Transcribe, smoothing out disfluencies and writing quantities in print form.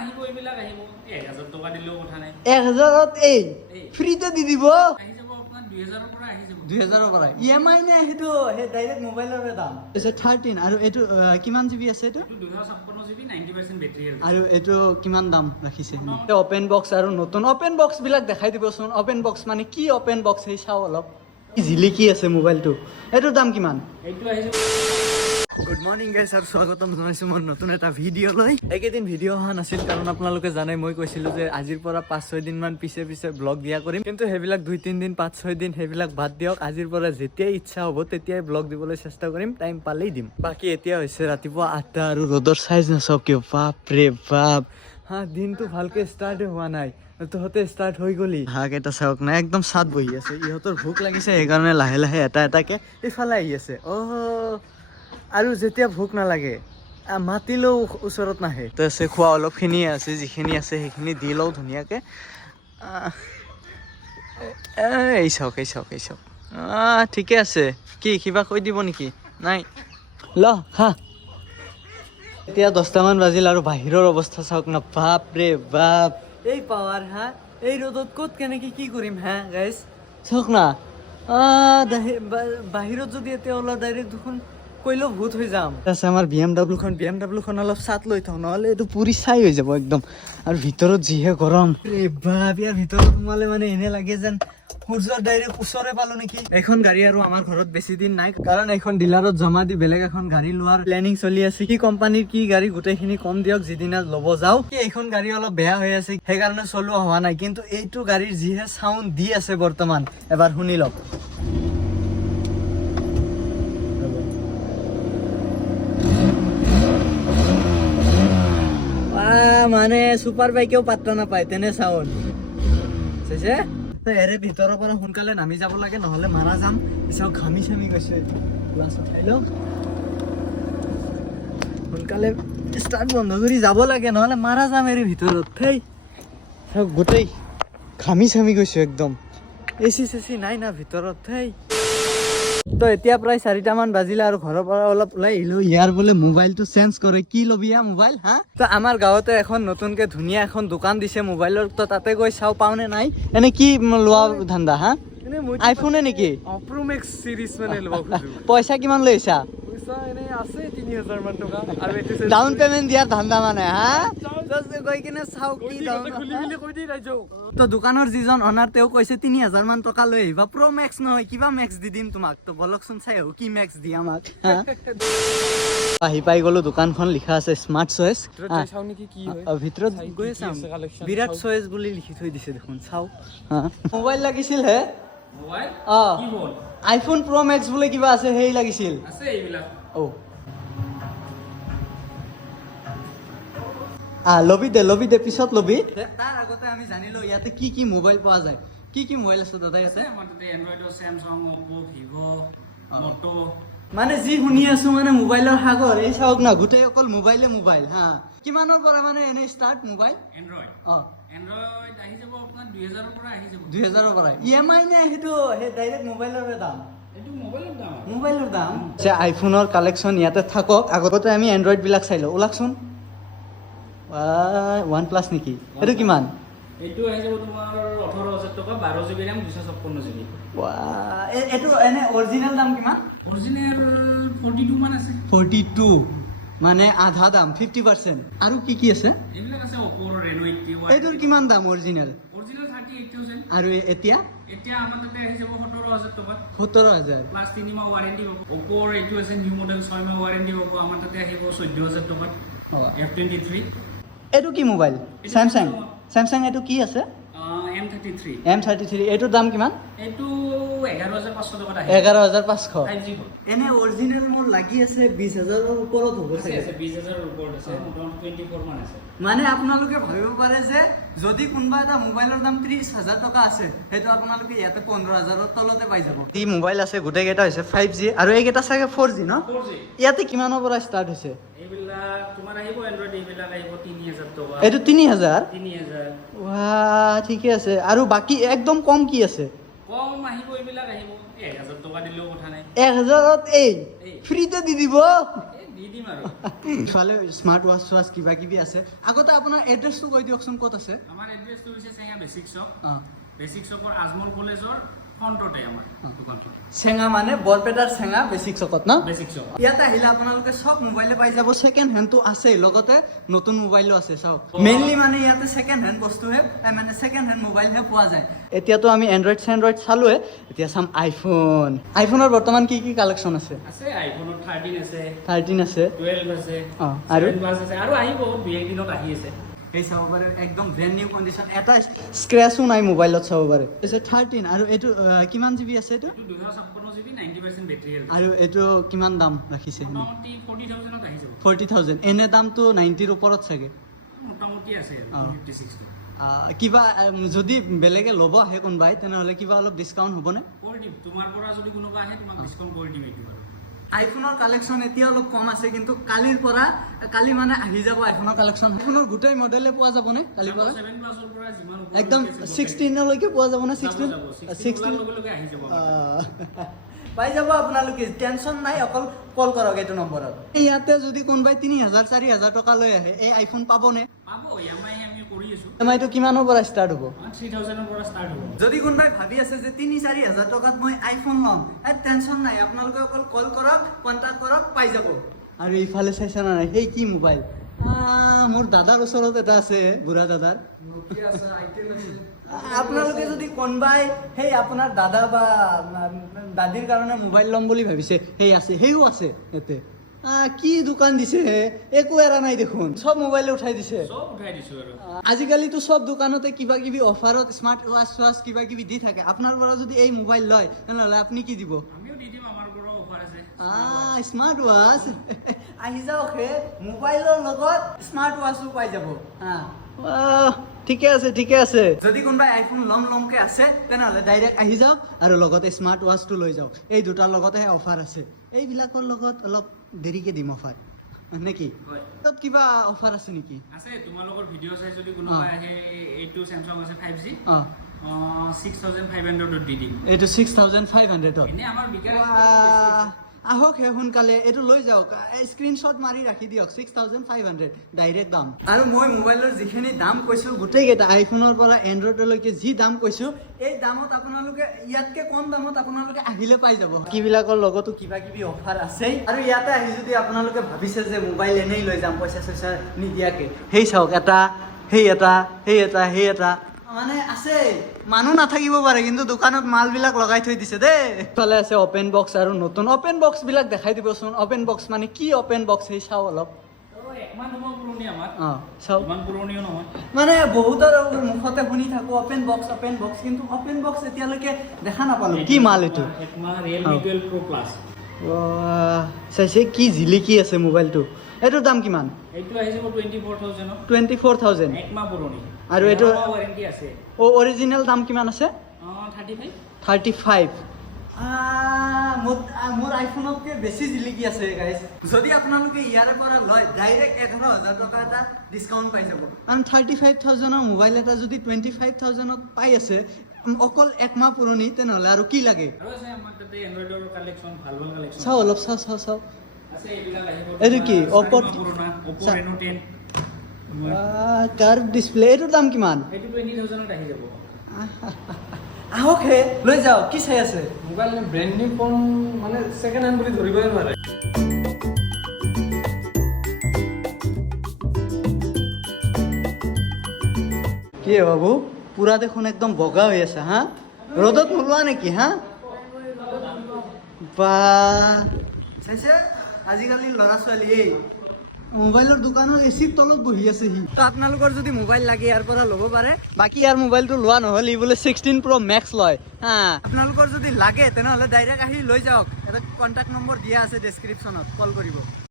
আহিব এইবিলাক আহিব 1000 টকা দিলেও কথা নাই 1000ত এই ফ্ৰীতে দি দিব আহি যাব আপোনাৰ 2000 ৰ পৰা আহি যাব 2000ৰ পৰা ইএমআই নে হেটো হে ডাইৰেক্ট মোবাইলৰ দাম আছে 13 আৰু এটো কিমান জিবি আছে এটো 256 জিবি 90% বেটাৰি হেল্থ আৰু এটো কিমান দাম ৰাখিছে ওপেন বক্স আৰু নতুন ওপেন বক্স বিলাক দেখাই দিবচোন ওপেন বক্স মানে কি ওপেন বক্স হে চাও অলপ জিলিকি আছে মোবাইলটো এটোৰ দাম কিমান এইটো আহি যাব গুড মৰ্নিং গাইস আৰু স্বাগতম জনাইছো মোৰ নতুন এটা ভিডিঅ লৈ একেদিন ভিডিঅ অহা নাছিল কাৰণ আপোনালোকে জানে মই কৈছিলো যে আজিৰ পৰা 5-6 দিন মান পিছে ব্লগ দিয়া কৰিম কিন্তু হেবিলাক 2-3 দিন 5-6 দিন হেবিলাক বাদ দিয়ক আজিৰ পৰা যেতিয়াই ইচ্ছা হ'ব তেতিয়াই ব্লগ দিবলৈ চেষ্টা কৰিম টাইম পালেই দিম বাকি এতিয়া হৈছে ৰাতিপুৱা 8টা আৰু ৰ'দৰ সাইজ নাচাওক কিয় বাপ ৰে বাপ হা দিনটো ভালকে ষ্টাৰ্ট হোৱা নাই তহঁতে ষ্টাৰ্ট হৈ গলি হাক এটা চাওক না একদম সাত বহি আছে ইহঁতৰ ভোক লাগিছে সেইকাৰণে লাহে লাহে এটা এটাকে ইফালে আহি আছে আৰু যেতিয়া ভোক নালাগে মাতিলেও ওচৰত নাহে তো আছে খোৱা অলপখিনি আছে যিখিনি আছে সেইখিনি দি লওঁ ধুনীয়াকৈ এই চাওক ঠিকে আছে কি কিবা কৈ দিব নেকি নাই ল হা এতিয়া 10টামান বাজিল আৰু বাহিৰৰ অৱস্থা চাওক না বাপ ৰে বাপ এই পাৱাৰ হা এই ৰ'দত ক'ত কেনেকৈ কি কৰিম হা গাইজ চাওক না বাহিৰত যদি এতিয়া ওলাওঁ ডাইৰেক্ট দেখোন কইলো ভূত হৈ যাম আছে আমাৰ BMW খন অলপ সাত লৈ থাও নহলে এটো পুৰি চাই হৈ যাব একদম আৰু ভিতৰত যিহে গৰম ৰে বাপ ইয়াৰ ভিতৰত সোমালে মানে এনে লাগে যেন সূৰ্যৰ ডাইৰেক্ট ওচৰে পালো নেকি এখন গাড়ী আৰু আমাৰ ঘৰত বেছি দিন নাই কাৰণ এখন ডিলাৰত জমা দি বেলেগ এখন গাড়ী লোৱাৰ প্লেনিং চলি আছে কি কোম্পানীৰ কি গাড়ী গোটেইখিনি কম দিয়ক যিদিনা ল'ব যাও কি এইখন গাড়ী অলপ বেয়া হৈ আছে সেইকাৰণে চলোৱা হোৱা নাই কিন্তু এইটো গাড়ীৰ যিহে চাউণ্ড দি আছে বৰ্তমান এবাৰ শুনি লওক মানে সুপাৰ বাইকেও পাত্তা নাপায় তেনে চাউণ্ড চাইছে এৰে ভিতৰৰ পৰা সোনকালে নামি যাব লাগে নহলে মাৰা যাম পিছত ঘামি চামি গৈছে ক্লাছ উঠাই লওঁ সোনকালে ষ্টাৰ্ট বন্ধ কৰি যাব লাগে নহলে মাৰা যাম এৰে ভিতৰত থেই চাওক গোটেই ঘামি চামি গৈছো একদম এচি চেচি নাই না ভিতৰত থেই তো এতিয়া প্ৰায় 4টামান বাজিলে আৰু ঘৰৰ পৰা অলপ ওলাই আহিলো ইয়াৰ বোলে মোবাইলটো চেঞ্জ কৰে কি লবি মোবাইল হা তো আমাৰ গাঁৱতে এখন নতুনকে ধুনীয়া এখন দোকান দিছে মোবাইলৰ তো তাতে গৈ চাও পাওনে নাই এনে কি লোৱা ধান্দা হা আইফোনে নেকি Pro Max series মানে লব খুজো পইচা কিমান লৈছা পইচা এনে আছে 3000 মান টকা আৰু এটো ডাউন পেমেন্ট দিয়াৰ ধান্দা মানে হা জাস্ট গৈ কিনে চাও কি ডাউন খুলি মিলি কৈ দি ৰাইজো তো দোকানৰ যিজন অনাৰ তেওঁ কৈছে 3000 মান টকা লৈ আহিবা Pro Max নহয় কিবা Max দি দিম তোমাক তো বলকচোন চাই আহো কি Max দি আমাক আহি পাই গলো দোকানখন লিখা আছে স্মাৰ্ট চয়েস চাও নেকি কি হয় ভিতৰত গৈ চাম বিৰাট চয়েস বুলি লিখি থৈ দিছে দেখোন চাও মোবাইল লাগিছিল হে মোবাইল কি বল আইফোন Pro Max বুলি কিবা আছে হেই লাগিছিল আছে এইবিলাক লবি দে পিছত লবি তাৰ আগতে আমি জানিলো ইয়াতে কি কি মোবাইল পোৱা যায় কি মোবাইল আছে দাদা ইয়াতে আমাৰ তাতে Android Samsung Oppo Vivo Moto মানে যি শুনি আছো মানে মোবাইলৰ সাগৰ এই চাওক না গোটেই অকল মোবাইল হা কিমানৰ পৰা মানে এনে ষ্টাৰ্ট মোবাইল এন্ড্ৰইড আহি যাব আপোনাৰ 2000 ৰ পৰা আহি যাব 2000 ৰ পৰা ইএমআই নে হেটো হে ডাইৰেক্ট মোবাইলৰ দাম এটো মোবাইলৰ দাম যে আইফোনৰ কালেকচন ইয়াতে থাকক আগতে আমি এন্ড্ৰইড বিলাক চাইলো ওলাকচোন OnePlus নেকি এটো কিমান এইটো আহি যাব তোমাৰ 18000 টকা 12GB RAM 256GB এটো এনে অৰিজিনাল দাম কিমান অৰিজিনাল 42 মান আছে 42 মানে আধা দাম 50% আৰু কি আছে এইবিলাক আছে Oppo Reno 81 এটোৰ কিমান দাম অৰিজিনাল 38000 আৰু এতিয়া আমাৰ তাতে আহি যাব 17000 টকা 17000 প্লাস 3 মাহ ওয়ারেন্টি পাব Oppo এইটো আছে নিউ মডেল 6 মাহ ওয়ারেন্টি পাব আমাৰ তাতে আহিব 14000 টকা F23 এটো কি মোবাইল স্যামসাং এটো কি আছে M33 এটোৰ দাম কিমান এইটো 11500 টকা আহে 11500 5G এনে অৰিজিনাল মোৰ লাগি আছে 20000 ৰ ওপৰত হ'ব আছে 20000 ৰ ওপৰত আছে মোটামুটি 24 মান আছে মানে আপোনালোকে ভাবিব পাৰে যে যদি কোনবা এটা মোবাইলৰ দাম 30000 টকা আছে হেতু আপোনালোকে ইয়াতে 15000 ৰ তলতে পাই যাব এই মোবাইল আছে গোটেই কেইটা হৈছে 5G আৰু এইকেইটা চাগে 4G ন 4G ইয়াতে কিমানৰ পৰা ষ্টাৰ্ট হৈছে এইবিলাক তোমাৰ আহিব এন্ড্ৰইড এইবিলাক আহিব 3000 টকা এটো 3000 3000 ওয়া ঠিকে আছে আৰু বাকি একদম কম কি আছে কম আহিব এইবিলাক আহিব 1000 টকা দিলেও কথা নাই 1000ত এই ফ্ৰীতে দি দিব দি দি দিম আৰু ইফালে স্মাৰ্ট ৱাচ কিবা কিবি আছে আগতে আপোনাৰ এড্ৰেছটো কৈ দিয়কচোন ক'ত আছে আমাৰ এড্ৰেছটো হৈছে চেঙা বেচিক শ্বপ অঁ বেচিক শ্বপৰ আজমল কলেজৰ ফ্ৰণ্টতে আমাৰ দোকানখন চেঙা মানে বৰপেটাৰ চেঙা বেচিক চকত ন বেচিক শ্বপ ইয়াতে আহিলে আপোনালোকে সব মোবাইলে পাই যাব ছেকেণ্ড হেণ্ডটো আছেই লগতে নতুন মোবাইলো আছে চাওক মেইনলি মানে ইয়াতে ছেকেণ্ড হেণ্ড বস্তুহে মানে ছেকেণ্ড হেণ্ড মোবাইলহে পোৱা যায় এতিয়াতো আমি এণ্ড্ৰইড চালোৱে এতিয়া চাম আইফোনৰ বৰ্তমান কি কি কালেকশ্যন আছে আছে আইফোনৰ 13 আছে 13 আছে 12 আছে আৰু 7 প্লাছ আছে আৰু আহিব দুই এক দিনত আহি আছে এই চাব পাৰে একদম ব্ৰেণ্ড নিউ কণ্ডিশ্যন এটা স্ক্ৰেচো নাই মোবাইলত চাব পাৰে পিছে 13 আৰু এইটো কিমান জিবি আছে এইটো 256 জিবি 90% বেটাৰী হেল্থ আৰু এইটো কিমান দাম ৰাখিছে মোটামুটি 40000 ত আহি যাব 40000 এনে দামটো 90 ৰ ওপৰত চাগে মোটামুটি আছে 56 কিবা যদি বেলেগে ল'ব আহে কোনোবাই তেনেহ'লে কিবা অলপ ডিছকাউণ্ট হ'বনে কৰি দিম তোমাৰ পৰা যদি কোনোবা আহে তোমাক ডিছকাউণ্ট কৰি দিম এইটো আইফোনৰ কালেকশ্যন এতিয়া অলপ কম আছে কিন্তু কালি মানে আহি যাব আইফোনৰ কালেকশ্যন আইফোনৰ গোটেই মডেলে পোৱা যাবনে কালিৰ পৰা 7 প্লাছৰ পৰা যিমান একদম 16 লৈকে পোৱা যাব না 16 লগে আহি যাব পাই যাব আপোনালোকে টেনশ্যন নাই অকল কল কৰক এইটো নম্বৰত ইয়াতে যদি কোনোবাই 3000 4000 টকা লৈ আহে এই আইফোন পাবনে পাব EMI আমি কৰি আছো EMI-টো কিমানৰ পৰা ষ্টাৰ্ট হ'ব 3000 ৰ পৰা ষ্টাৰ্ট হ'ব যদি কোনোবাই ভাবি আছে যে 3-4 টকাত মই আইফোন ল'ম টেনশ্যন নাই আপোনালোকে অকল কল কৰক কণ্টেক্ট কৰক পাই যাব আৰু ইফালে চাইছে না নাই সেই কি মোবাইল মোৰ দাদাৰ ওচৰত এটা আছে বুঢ়া দাদাৰ আপোনালোকে যদি কোনোবাই সেই আপোনাৰ দাদা বা দাদীৰ কাৰণে মোবাইল ল'ম বুলি ভাবিছে সেইও আছে ইয়াতে কি দোকান দিছে একো এৰা নাই দেখোন সব মোবাইলে উঠাই দিছে আৰু আজিকালিতো সব দোকানতে কিবা কিবি অফাৰত স্মাৰ্ট ৱাচ কিবা কিবি দি থাকে আপোনাৰ পৰা যদি এই মোবাইল লয় তেনেহ'লে আপুনি কি দিব আমিও দি দিম আমাৰ পৰা অফাৰ আছে স্মাৰ্ট ৱাচ আহি যাওক মোবাইলৰ লগত স্মাৰ্ট ৱাচো পাই যাব ঠিকে আছে যদি কোনোবাই আইফোন লমকে আছে তেনেহ'লে ডাইৰেক্ট আহি যাওক আৰু লগতে স্মাৰ্ট ৱাচটো লৈ যাওক এই দুটাৰ লগতেহে অফাৰ আছে এইবিলাকৰ লগত অলপ দেৰিকে দিম অফাৰ নেকি তাত কিবা অফাৰ আছে নেকি আছে তোমালোকৰ ভিডিঅ' চাই যদি কোনোবাই আহে এইটো Samsung আছে 5G 6500 ত দি দিম এইটো 6500 ত এনে আমাৰ বিকাৰ আহক সোনকালে এইটো লৈ যাওক স্ক্ৰীনশ্বট মাৰি ৰাখি দিয়ক 6500 ডাইৰেক্ট দাম আৰু মই মোবাইলৰ যিখিনি দাম কৈছো গোটেইকেইটা আইফোনৰ পৰা এণ্ড্ৰইডলৈকে যি দাম কৈছো এই দামত আপোনালোকে ইয়াতকে কম দামত আপোনালোকে আহিলে পাই যাব কিবিলাকৰ লগতো কিবা কিবি অফাৰ আছে আৰু ইয়াতে আহি যদি আপোনালোকে ভাবিছে যে মোবাইল এনেই লৈ যাম পইচা নিদিয়াকে সেই চাওক সেই এটা মানে আছে মানুহ নাথাকিব পাৰে কিন্তু দোকানত মালবিলাক লগাই থৈ দিছে দেই ফালে আছে অপেন বক্স আৰু নতুন অপেন বক্স বিলাক দেখাই দিবচোন অপেন বক্স মানে কি অপেন বক্স সেই চাওঁ অলপ মানে বহুতৰ মুখতে শুনি থাকো অপেন বক্স কিন্তু অপেন বক্স এতিয়ালৈকে দেখা নাপালো কি মাল এইটো Realme 12 Pro Plus চাইছে কি জিলিকি আছে মোবাইলটো এইটোৰ দাম কিমান এইটো আহি যাব 24000 একমাহ পুৰণি আৰু এইটো ওয়াৰেন্টি আছে অৰিজিনেল দাম কিমান আছে 35 মোৰ আইফোনতকৈ বেছি জিলিকি আছে গাইজ যদি আপোনালোকে ইয়াৰে পৰা লয় ডাইৰেক্ট 11000 টকা এটা ডিছকাউণ্ট পাই যাব কাৰণ 35000ৰ মোবাইল এটা যদি 25000ত পাই আছে অকল একমাহ পুৰণি তেনেহ'লে আৰু কি লাগে চাওঁ অলপ চাওঁ এইটো কি অপ' Reno 10 কাৰ্ভ ডিছপ্লে এইটোৰ দাম কিমান এইটো 20000 ত আহি যাব আহক লৈ যাও কি চাই আছে মোবাইল ব্ৰেণ্ড নিউ ফোন মানে ছেকেণ্ড হেণ্ড বুলি ধৰিবই নোৱাৰে কি বাবু পুৰা দেখোন একদম বগা হৈ আছে হা ৰ'দত নোলোৱা নেকি হা বা চাইছে আজিকালি ল'ৰা ছোৱালী মোবাইলৰ দোকানৰ এচিৰ তলত বহি আছে আপোনালোকৰ যদি মোবাইল লাগে ইয়াৰ পৰা ল'ব পাৰে বাকী ইয়াৰ মোবাইলটো লোৱা নহ'লে ই বোলে 16 Pro Max লয় আপোনালোকৰ যদি লাগে তেনেহ'লে ডাইৰেক্ট আহি লৈ যাওক এটা কণ্টেক্ট নম্বৰ দিয়া আছে ডেছক্ৰিপশ্যনত কল কৰিব